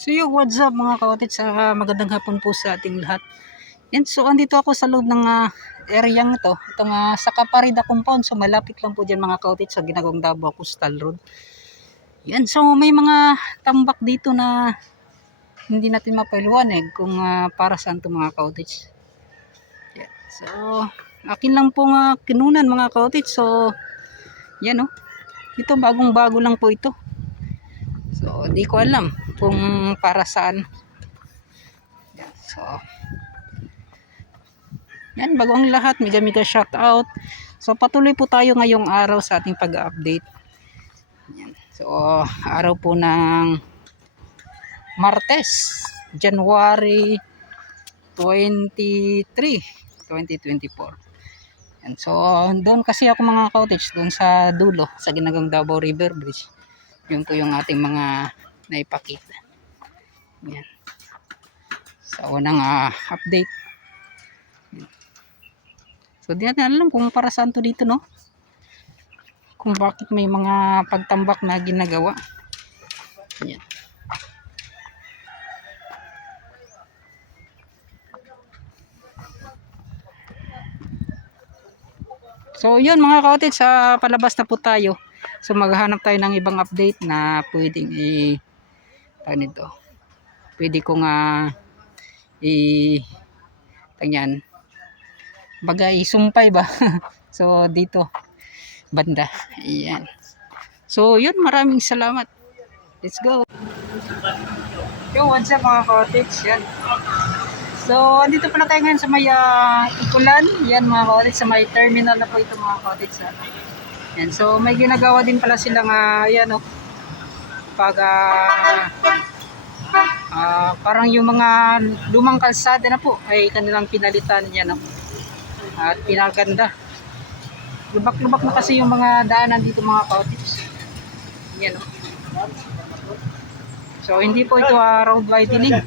So yo, what's up mga kaotit, sa magandang hapon po sa ating lahat. Yan, so andito ako sa loob ng areang ito, itong sa Caparida Compound. So malapit lang po dyan mga kaotit sa Ginagawang Davao Coastal Road. Yan, so may mga tambak dito na hindi natin mapaliwanag kung para saan ito mga kaotit. Yan, so akin lang po kinunan mga kaotit. So yan ito bagong bago lang po ito. So di ko alam kung para saan. Yan, so yan, bago ang lahat, mega shout out. So patuloy po tayo ngayong araw sa ating pag-update. Yan. So araw po ng Martes, January 23, 2024. Yan. So doon kasi ako mga cottage, doon sa dulo, sa Ginagawang Davao River Bridge. Yun po yung ating mga naipakita. Yan. So unang update. So di natin alam kung para saan to dito, no? Kung bakit may mga pagtambak na ginagawa. Yan. So yun mga kaotit, sa palabas na po tayo. So maghahanap tayo ng ibang update na pwedeng nito. Pwede ko tangyan. Bagay sumpay ba? So dito banda. Ayan. So yun, maraming salamat. Let's go. Yo, what's up mga cottage? Yan. So andito pala tayo ngayon sa may Ikulan. Yan mga cottage, sa may terminal na po ito mga cottage. Yan. So may ginagawa din pala silang yan pag parang yung mga lumang kalsada na po ay kanilang pinalitan yan at pinaganda. Lubak-lubak na kasi yung mga daanan dito mga cottage. Yan So hindi po ito road widening.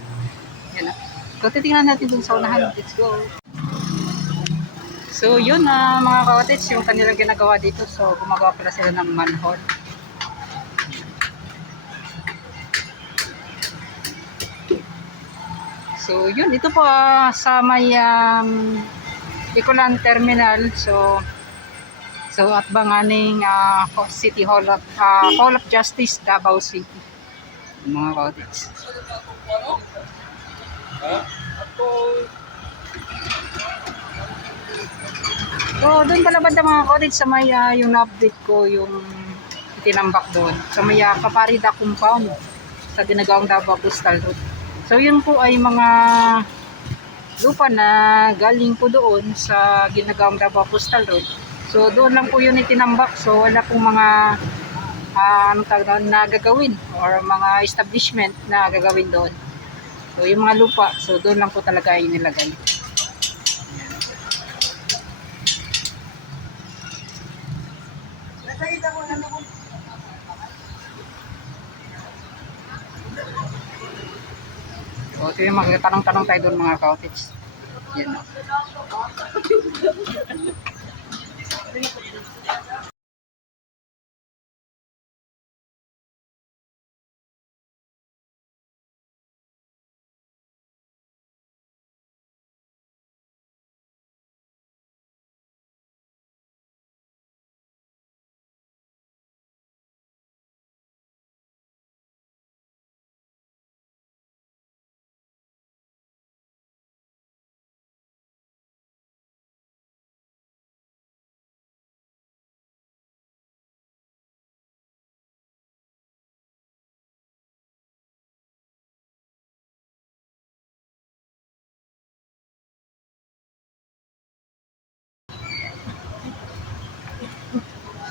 Yan So titingnan natin dun sa unahan. Let's go. So yun mga cottage, yung kanilang ginagawa dito. So gumagawa pala sila ng manhole. So yun, ito po sa may Ikulan Terminal. So at banganing City Hall of Justice, Davao City. Mga cottage. So doon pala banda mga cottage sa may yung update ko, yung tinambak doon sa may Caparida Compound sa Ginagawang Davao Coastal Road. So yun po ay mga lupa na galing po doon sa Ginagawang Davao Coastal Road. So doon lang po yun itinambak. So wala pong mga na gagawin or mga establishment na gagawin doon. So yung mga lupa, so doon lang po talaga inilagay. So ito yung magtanong-tanong tayo doon mga cottage. Yan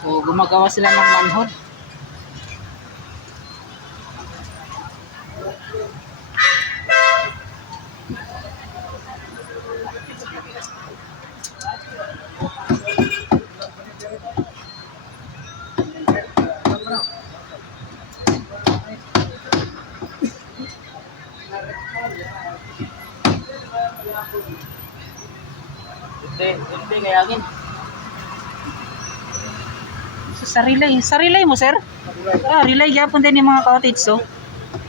So gumagawa sila ng manhole. Hindi ngayagin. So, sa relay mo sir? Relay yapon din yung mga cottage so.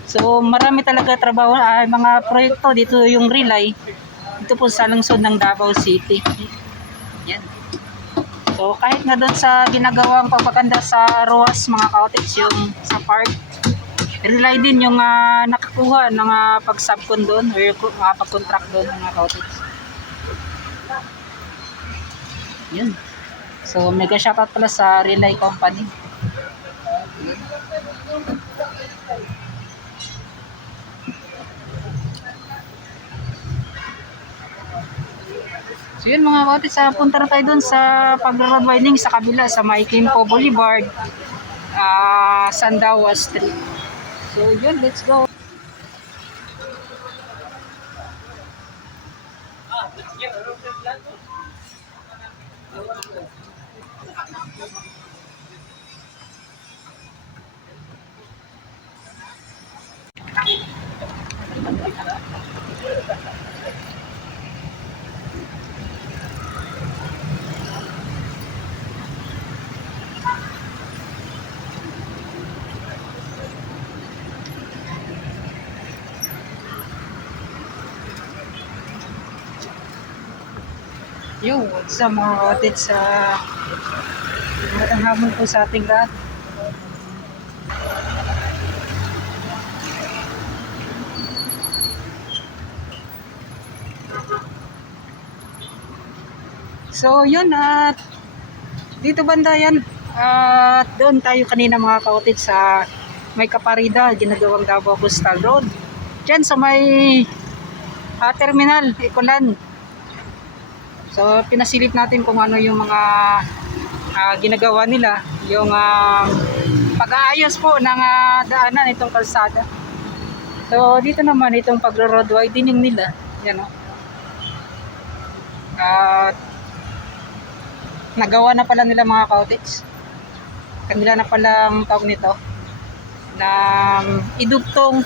So marami talaga trabaho, mga proyekto dito yung relay. Ito po sa lungsod ng Davao City. Yan. So kahit nga doon sa ginagawang pagpaganda sa ROAS mga kaotits, yung sa park, relay din yung nakakuha ng pag-subcon doon or pag-contract doon mga kaotits. Yun. So mega shoutout pala sa relay company. So yun mga kaotits, punta na tayo doon sa pag-road widening sa kabila sa May Quimpo Boulevard, Sandawa Street. So yun, let's go. Yo, what's up mga kaotits, magandang hapon po sa ating lahat. So yun, at dito banda yan, at doon tayo kanina mga kaotits sa may Kaparida, ginagawang Davao Coastal Road. Diyan sa may terminal, Ecolan. So pinasilip natin kung ano yung mga ginagawa nila, yung pag-aayos po ng daanan itong kalsada. So dito naman itong pagro-road widening nila, yan o. At nagawa na pala nila mga kaotits. Kanila na palang tawag nito ng idugtong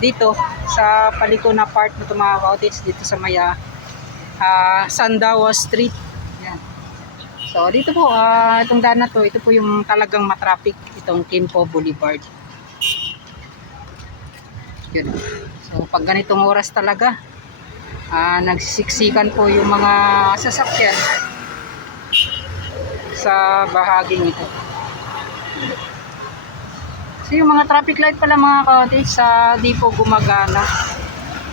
dito sa paliko na part na ito mga kaotits, dito sa may Sandawa Street. Yan. So dito po, itong daan na to, ito po yung talagang matraffic, itong Quimpo Boulevard. Yun. So pag ganitong oras talaga, nagsisiksikan po yung mga sasakyan sa bahaging ito. So yung mga traffic light pala mga kaotits, di po gumagana.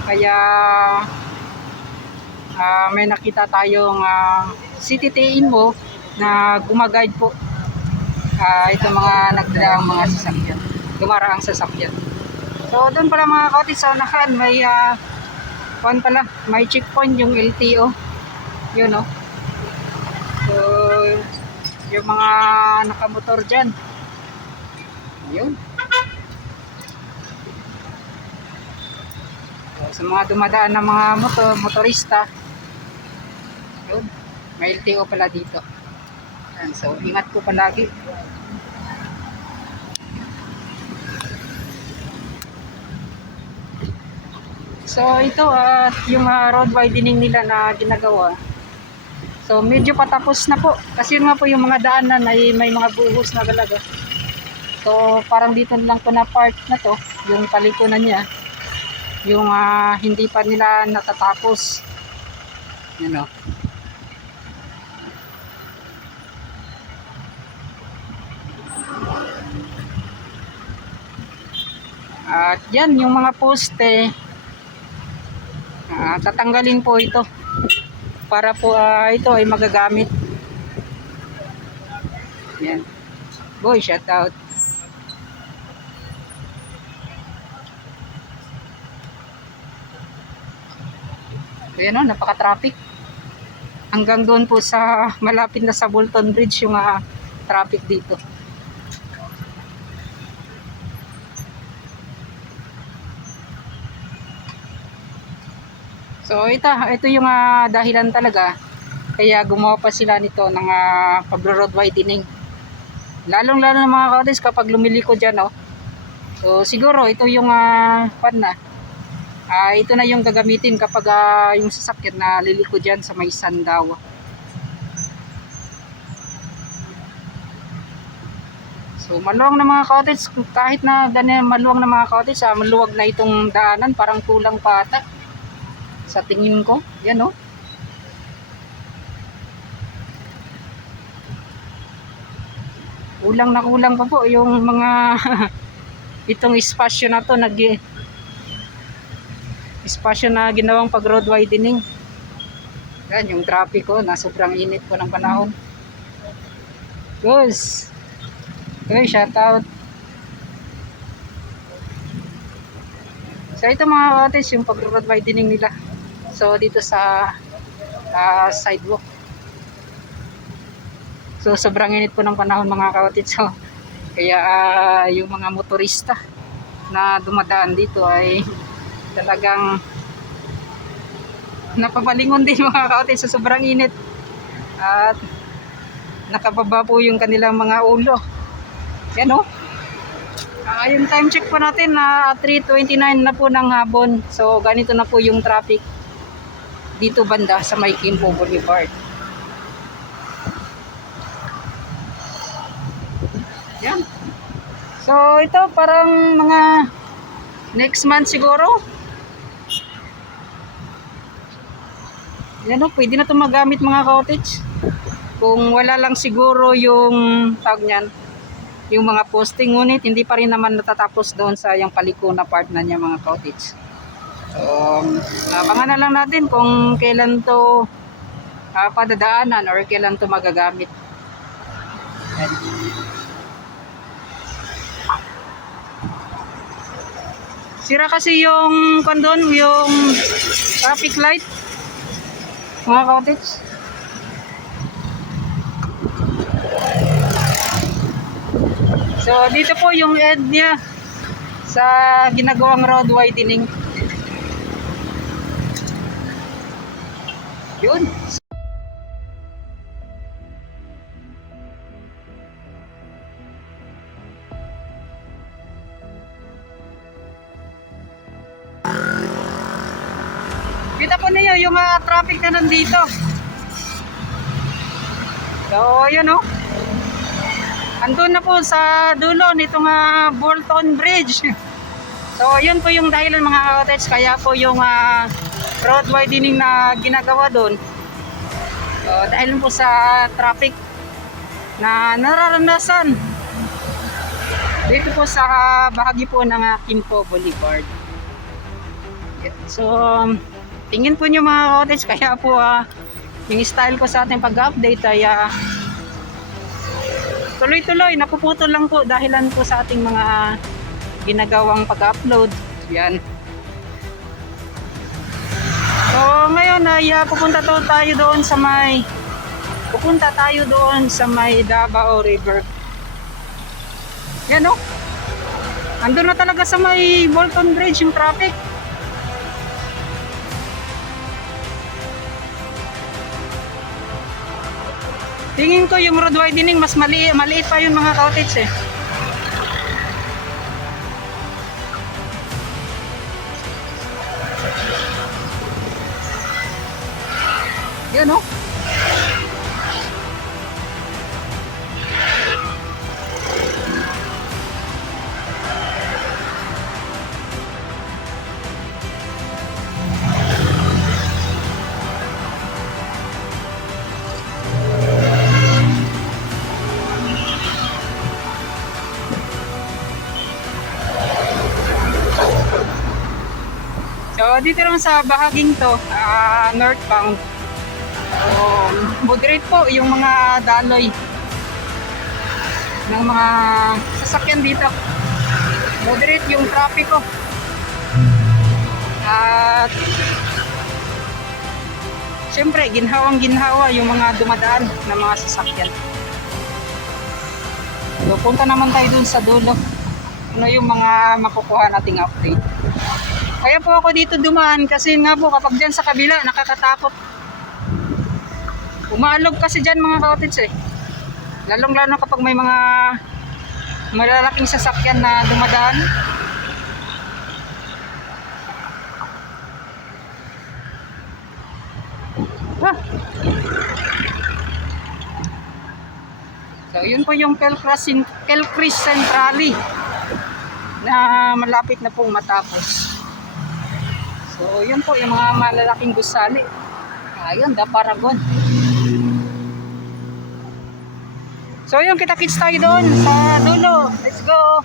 Kaya may nakita tayong CTT Info na gumaguide po itong mga nagdaraang mga sasakyan, dumaraang sasakyan. So doon pala mga kaotits, sa unahan may may checkpoint yung LTO, yun o. So yung mga nakamotor dyan, yun. So, sa mga dumadaan ng mga motorista, yun, may LTO pala dito. Yan, so ingat po palagi. So ito yung road widening nila na ginagawa. So medyo patapos na po, kasi yun nga po yung mga daanan ay may mga buhos na talaga. So parang dito lang po na part na to, yung palikunan niya, yung hindi pa nila natatapos. Yan o. At yan yung mga poste, tatanggalin po ito para po ito ay magagamit. Yan. Boy, shout out. So yan o, napaka-traffic. Hanggang doon po sa malapit na sa Bolton Bridge yung traffic dito. So ito yung dahilan talaga kaya gumawa pa sila nito ng pagro-road widening. Lalong-lalo na mga kaotis kapag lumiliko dyan, oh. So siguro ito yung ito na yung gagamitin kapag yung sasakyan na liliko dyan sa may Sandawa. So maluwang na mga cottage, kahit na ganyan maluwang na mga cottage, maluwag na itong daanan, parang kulang pa ata sa tingin ko. Yan oh. Kulang na kulang pa po yung mga itong espasyo na to, espasyo na ginawang pag road widening. Yan yung traffic ko, na sobrang init po ng panahon. Guys, okay, shout out. So ito mga cottage, yung pag road widening nila. So dito sa sidewalk. So sobrang init po ng panahon mga cottage. So, kaya yung mga motorista na dumadaan dito ay talagang napapalingon din mga cottage sa sobrang init. At nakababa po yung kanilang mga ulo. Yan o. Yung time check po natin na 3:29 na po ng hapon. So ganito na po yung traffic dito banda sa may Quimpo Boulevard. Yan. So ito parang mga next month siguro. Yan o, pwede na ito magamit mga cottage. Kung wala lang siguro yung tawag niyan, yung mga posting, ngunit hindi pa rin naman natatapos doon sa yung paliko na part na niya mga cottage. So abangan na lang natin kung kailan to padadaanan or kailan to magagamit. Yan. Sira kasi yung kondon, yung traffic light mga cottage. So dito po yung end niya sa ginagawang road widening. Yun. Kita po niyo yung traffic na nandito. So yun o. Andun na po sa dulo nitong Bolton Bridge. So yun po yung dahilan mga cottage, kaya po yung road widening na ginagawa doon. So dahil po sa traffic na nararanasan dito po sa bahagi po ng Quimpo Boulevard. So tingin po nyo mga cottage, kaya po yung style ko sa ating pag-update ay tuloy-tuloy, napuputol lang po dahilan po sa ating mga ginagawang pag-upload. Yan. So ngayon ay pupunta tayo doon sa may Davao River. Yan o. Andun na talaga sa may Bolton Bridge yung traffic. Tingin ko yung road widening mas maliit pa yun mga cottage eh. Yan o. So dito naman sa bahaging to, northbound. So moderate po yung mga daloy ng mga sasakyan dito. Moderate yung traffic ko. At siyempre ginhawang-ginhawa yung mga dumadaan na mga sasakyan. So punta naman tayo dun sa dulo. Ano yung mga makukuha nating update. Kaya po ako dito dumaan kasi nga po kapag dyan sa kabila nakakatakot. Umaalog kasi dyan mga cottage eh. Lalong-lalo kapag may mga malalaking sasakyan na dumadaan. So yun po yung Pel Crossing Kelcris Centrale na malapit na pong matapos. So yun po yung mga malalaking gusali. Ayun, The Paragon. So yun, kita-kits tayo doon sa dulo. Let's go!